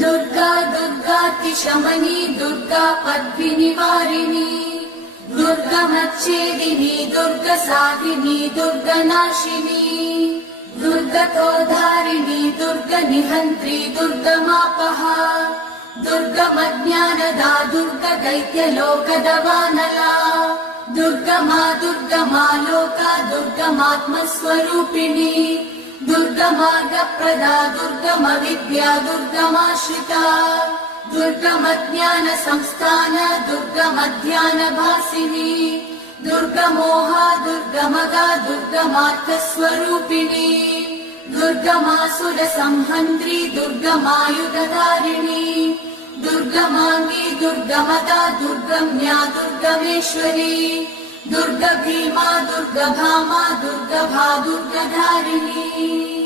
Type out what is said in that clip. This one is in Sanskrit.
दुर्गा दुर्गातिशमनी दुर्गा पद्मिनिवारिणी दुर्गमच्छेदिनी दुर्गसाधिनी दुर्गनाशिनी दुर्गतोद्धारिणी दुर्गनिहन्त्री दुर्गमापहा दुर्गमज्ञानदा दुर्गदैत्यलोकदवानला दुर्गमा दुर्गमा लोका दुर्गमात्मस्वरूपिणी दुर्गमार्गप्रदा दुर्गमविद्या दुर्गमाश्रिता दुर्गमज्ञानसंस्थान दुर्गमध्यानभासिनी दुर्गमोहा दुर्गमगा दुर्गमार्थस्वरूपिणी दुर्गमासुरसंहन्त्री दुर्गमायुधधारिणी दुर्गमाङ्गी दुर्गमदा दुर्गम्या दुर्गमेश्वरी दुर्गभीमा दुर्गभामा दुर्गभा दुर्गधारिणी।